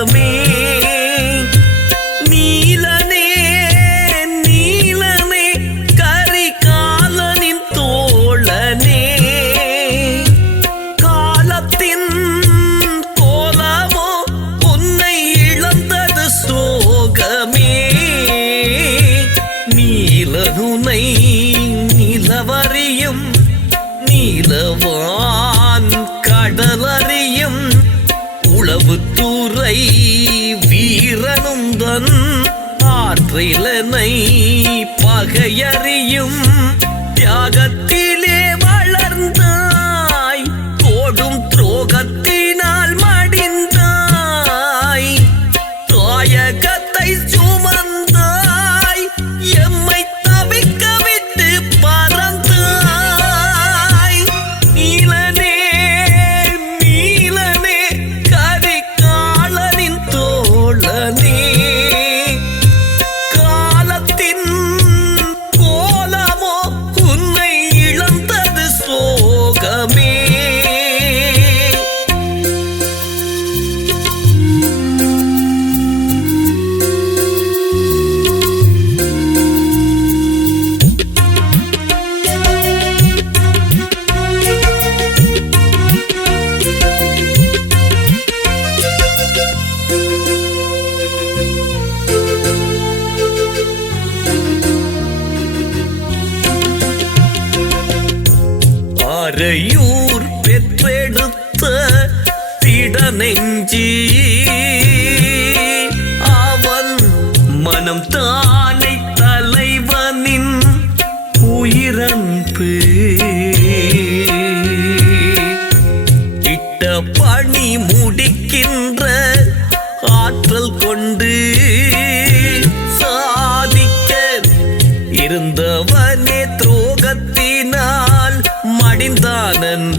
நீலமே நீலனே நீலமே கரிகாலனின் தோழனே. காலத்தின் கோலமோ உன்னை இழந்தது சோகமே. நீலனுனை நிலவறியும் நீலவான் கடலறி உழவுத்துறை வீரனும் தன் ஆற்றிலனை பகையறியும் தியாகத்திலே காரையூர் பெற்றெடுத்த திட நெஞ்சி அவன் மனம் தானை தலைவனின் உயிரன்பு.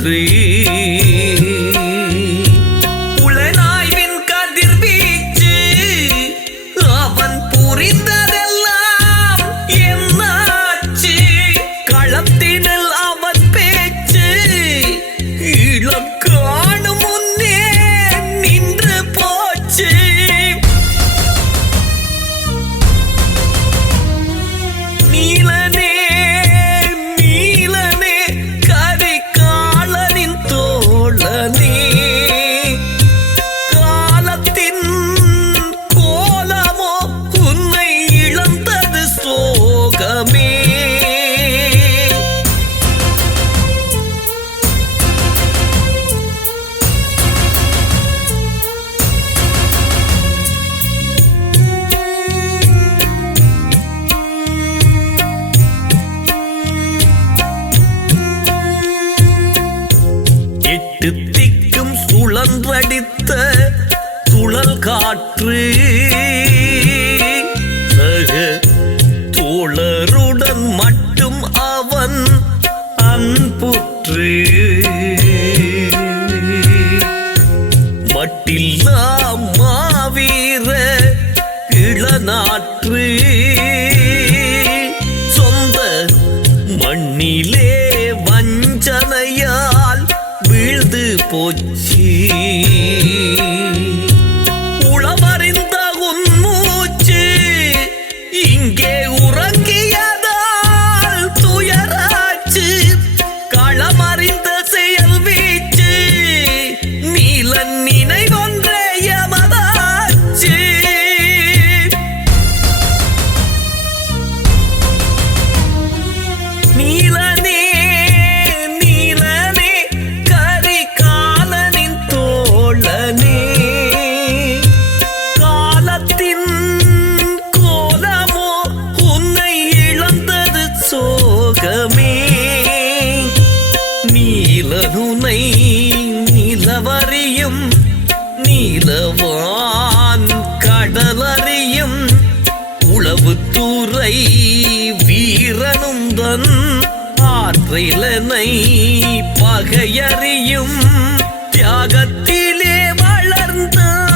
three. சுழன்றடித்த துழல் காற்று. சக தோழருடன் மட்டும் அவன் அன்புற்று. மட்டில்லாம் পড়ছি। நீலனுனை நிலவறியும் நீலவான் கடலறியும் உளவுத்துறை வீரனும் தன் ஆற்றிலனை பகையறியும் தியாகத்திலே வளர்ந்தான்